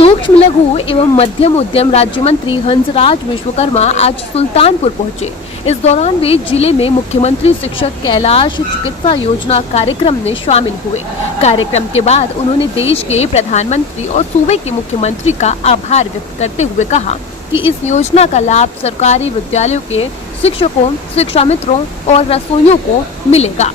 सूक्ष्म लघु एवं मध्यम उद्यम राज्य मंत्री हंसराज विश्वकर्मा आज सुल्तानपुर पहुंचे। इस दौरान वे जिले में मुख्यमंत्री शिक्षक कैलाश चिकित्सा योजना कार्यक्रम में शामिल हुए। कार्यक्रम के बाद उन्होंने देश के प्रधानमंत्री और सूबे के मुख्यमंत्री का आभार व्यक्त करते हुए कहा कि इस योजना का लाभ सरकारी विद्यालयों के शिक्षकों, शिक्षा मित्रों और रसोइयों को मिलेगा।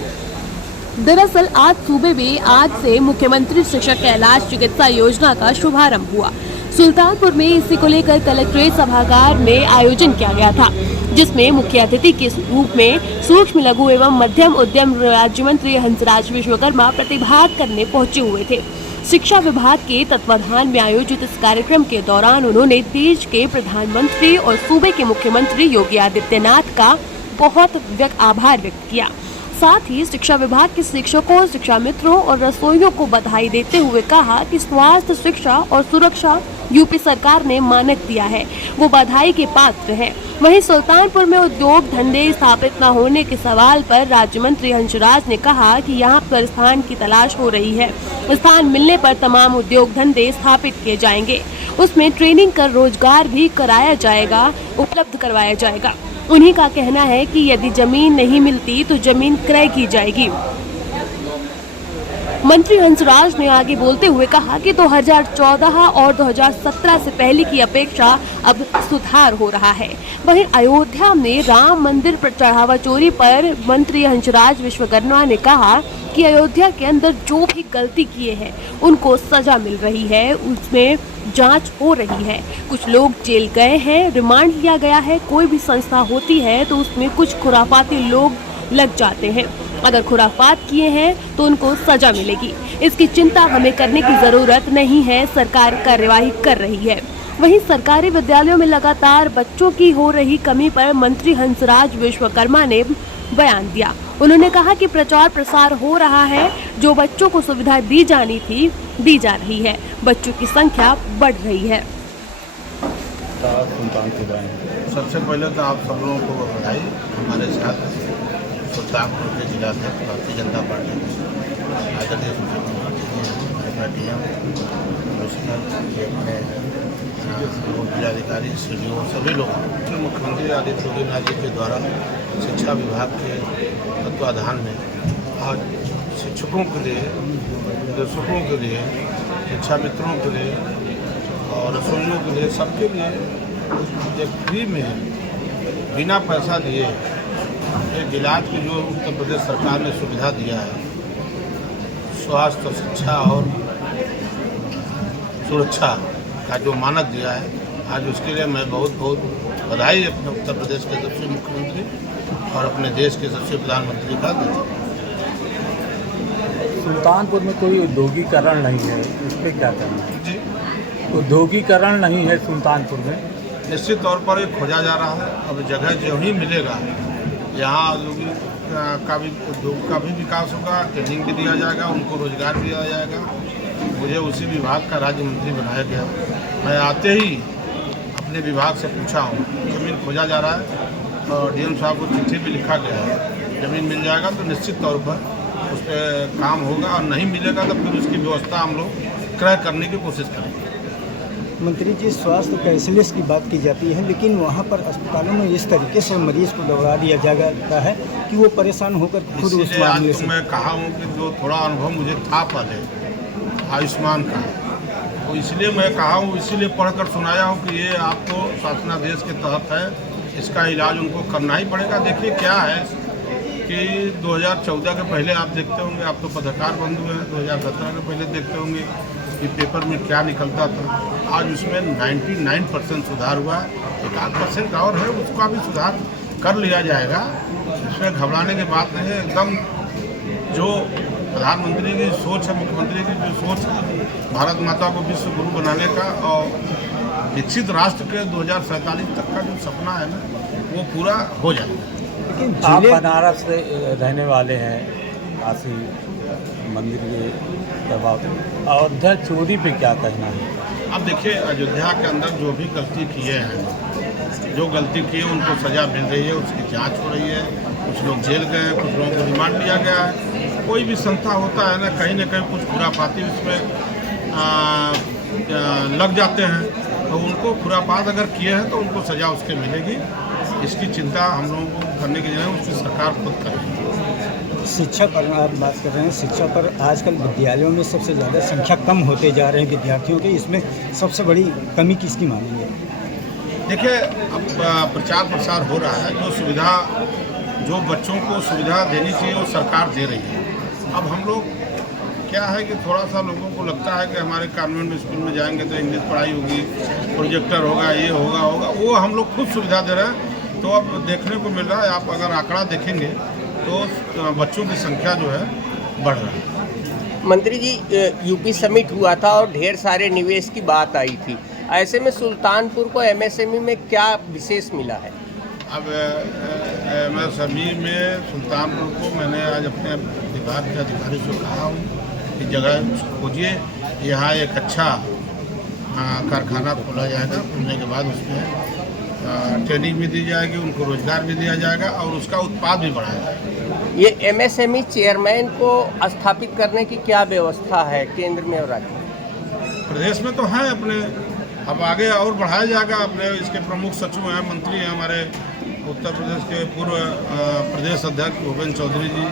दरअसल आज सूबे में आज से मुख्यमंत्री शिक्षक कैलाश चिकित्सा योजना का शुभारंभ हुआ। सुल्तानपुर में इसी को लेकर कलेक्ट्रेट सभागार में आयोजन किया गया था, जिसमें मुख्य अतिथि के रूप में सूक्ष्म लघु एवं मध्यम उद्यम राज्य मंत्री हंसराज विश्वकर्मा प्रतिभाग करने पहुंचे हुए थे। शिक्षा विभाग के तत्वाधान में आयोजित इस कार्यक्रम के दौरान उन्होंने देश के प्रधानमंत्री और सूबे के मुख्यमंत्री योगी आदित्यनाथ का बहुत आभार व्यक्त किया। साथ ही शिक्षा विभाग के शिक्षकों, शिक्षा मित्रों और रसोइयों को बधाई देते हुए कहा कि स्वास्थ्य, शिक्षा और सुरक्षा यूपी सरकार ने मानक दिया है, वो बधाई के पात्र है। वहीं सुल्तानपुर में उद्योग धंधे स्थापित न होने के सवाल पर राज्य मंत्री हंसराज ने कहा कि यहाँ पर स्थान की तलाश हो रही है। स्थान मिलने पर तमाम उद्योग धंधे स्थापित किए जाएंगे, उसमें ट्रेनिंग कर रोजगार भी उपलब्ध करवाया जाएगा। उन्हीं का कहना है कि यदि जमीन नहीं मिलती तो जमीन क्रय की जाएगी। मंत्री हंसराज ने आगे बोलते हुए कहा कि 2014 और 2017 से पहले की अपेक्षा अब सुधार हो रहा है। वहीं अयोध्या में राम मंदिर पर चढ़ावा चोरी पर मंत्री हंसराज विश्वकर्मा ने कहा कि अयोध्या के अंदर जो भी गलती किए हैं उनको सजा मिल रही है, उसमें जांच हो रही है। कुछ लोग जेल गए हैं, रिमांड लिया गया है। कोई भी संस्था होती है तो उसमें कुछ खुराफाती लोग लग जाते हैं। अगर खुराफात किए हैं तो उनको सजा मिलेगी। इसकी चिंता हमें करने की जरूरत नहीं है, सरकार कार्यवाही कर रही है। वहीं सरकारी विद्यालयों में लगातार बच्चों की हो रही कमी पर मंत्री हंसराज विश्वकर्मा ने बयान दिया। उन्होंने कहा कि प्रचार प्रसार हो रहा है, जो बच्चों को सुविधा दी जानी थी दी जा रही है, बच्चों की संख्या बढ़ रही है। सबसे पहले तो आप सब लोगों को बधाई। हमारे साथ सुल्तानपुर के जिला से भारतीय जनता पार्टी आदरणीय डीएम कमिश्नर, जिलाधिकारी, सीडीओ सभी लोग मुख्यमंत्री आदित्य योगी जी के द्वारा शिक्षा विभाग के तत्वाधान में आज शिक्षकों के लिए, दर्शकों के लिए, शिक्षा मित्रों के लिए और रसोइयों के लिए, सबके लिए एक फ्री में बिना पैसा दिए एक इलाज की जो उत्तर प्रदेश सरकार ने सुविधा दिया है, स्वास्थ्य, शिक्षा और सुरक्षा का जो मानक दिया है, आज उसके लिए मैं बहुत बधाई अपने उत्तर प्रदेश के सबसे मुख्यमंत्री और अपने देश के सबसे प्रधानमंत्री का देता हूँ। सुल्तानपुर में कोई औद्योगिकरण नहीं है, इस पर क्या करना है? जी, औद्योगिकरण नहीं है सुल्तानपुर में। निश्चित तौर पर ये खोजा जा रहा है। अब जगह जो ही मिलेगा, यहाँ औद्योगिक का भी, उद्योग का भी विकास होगा, ट्रेनिंग भी दिया जाएगा, उनको रोजगार भी दिया जाएगा। मुझे उसी विभाग का राज्य मंत्री बनाया गया। मैं आते ही अपने विभाग से पूछा हूँ, ज़मीन खोजा जा रहा है और डीएम साहब को चिट्ठी भी लिखा गया है। ज़मीन मिल जाएगा तो निश्चित तौर पर उस पर काम होगा, और नहीं मिलेगा तो फिर उसकी व्यवस्था हम लोग क्रय करने की कोशिश करेंगे। मंत्री जी, स्वास्थ्य कैशलेस की बात की जाती है, लेकिन वहाँ पर अस्पतालों में इस तरीके से मरीज को दौड़ा दिया जाता है कि वो परेशान होकर खुद उस मामले से। मैं कहा हूँ कि जो थोड़ा अनुभव मुझे था पहले आयुष्मान का, तो इसलिए मैं कहा हूँ, इसीलिए पढ़कर सुनाया हूँ कि ये आपको शासनादेश के तहत है, इसका इलाज उनको करना ही पड़ेगा। देखिए क्या है कि 2014 के पहले आप देखते होंगे, आप तो पत्रकार बंधु हैं, 2017 के पहले देखते होंगे कि पेपर में क्या निकलता था। आज उसमें 99% सुधार हुआ है। 1% और है, उसका भी सुधार कर लिया जाएगा। इसमें घबराने की बात नहीं है। एकदम जो प्रधानमंत्री की सोच है, मुख्यमंत्री की जो सोच है, भारत माता को विश्व गुरु बनाने का और विकसित राष्ट्र के 2047 तक का जो सपना है ना, वो पूरा हो जाएगा। आप बनारस से रहने वाले हैं, काशी मंदिर के दबाव, अयोध्या चोरी पे क्या कहना है? अब देखिए, अयोध्या के अंदर जो भी गलती किए हैं, जो गलती की है उनको सज़ा मिल रही है, उसकी जांच हो रही है। कुछ लोग जेल गए हैं, कुछ लोगों को रिमांड लिया गया है। कोई भी संस्था होता है ना कहीं कुछ खुराफाती उसमें लग जाते हैं, तो उनको खुरापात अगर किए हैं तो उनको सज़ा उसके मिलेगी। इसकी चिंता हम लोगों को करने की जगह उसकी सरकार खुद करेगी। शिक्षा पर आप बात कर रहे हैं, शिक्षा पर आजकल विद्यालयों में सबसे ज़्यादा संख्या कम होते जा रहे हैं विद्यार्थियों की, इसमें सबसे बड़ी कमी किसकी मानेंगे? देखिए, अब प्रचार प्रसार हो रहा है, जो बच्चों को सुविधा देनी चाहिए वो सरकार दे रही है। अब हम लोग क्या है कि थोड़ा सा लोगों को लगता है कि हमारे कॉन्वेंट स्कूल में जाएंगे तो इंग्लिश पढ़ाई होगी, प्रोजेक्टर होगा, ये होगा, वो हम लोग खुद सुविधा दे रहे हैं। तो अब देखने को मिल रहा है, आप अगर आंकड़ा देखेंगे तो बच्चों की संख्या जो है बढ़ रहा है। मंत्री जी, यूपी समिट हुआ था और ढेर सारे निवेश की बात आई थी। ऐसे में सुल्तानपुर को एमएसएमई में क्या विशेष मिला है? अब एमएसएमई में सुल्तानपुर को मैंने आज अपने विभाग के अधिकारी से कहा हूँ कि जगह खोजिए, यहाँ एक अच्छा कारखाना खोला जाएगा। खोलने के बाद उसमें ट्रेनिंग भी दी जाएगी, उनको रोजगार भी दिया जाएगा और उसका उत्पाद भी बढ़ाया जाएगा। ये एमएसएमई चेयरमैन को स्थापित करने की क्या व्यवस्था है केंद्र में और राज्य में? प्रदेश में तो है अपने, अब आगे और बढ़ाया जाएगा। अपने इसके प्रमुख सचिव हैं, मंत्री हैं हमारे उत्तर प्रदेश के पूर्व प्रदेश अध्यक्ष भूपेंद्र चौधरी जी,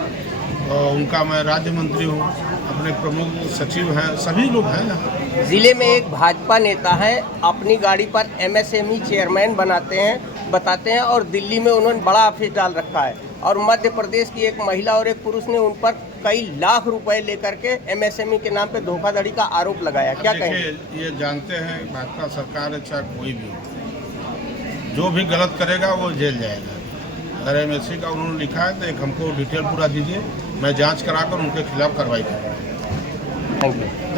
और उनका मैं राज्य मंत्री हूँ। अपने प्रमुख सचिव हैं, सभी लोग हैं यहाँ। जिले में एक भाजपा नेता है, अपनी गाड़ी पर एमएसएमई चेयरमैन बताते हैं और दिल्ली में उन्होंने बड़ा ऑफिस डाल रखा है। और मध्य प्रदेश की एक महिला और एक पुरुष ने उन पर कई लाख रुपए लेकर के एमएसएमई के नाम पे धोखाधड़ी का आरोप लगाया। क्या कहेंगे? ये जानते हैं भाजपा सरकार है, चाहे कोई भी हो, जो भी गलत करेगा वो जेल जाएगा। अगर एमएससी का उन्होंने लिखा है तो एक हमको डिटेल पूरा दीजिए, मैं जांच कराकर उनके खिलाफ कार्रवाई करूँगा। Thank you.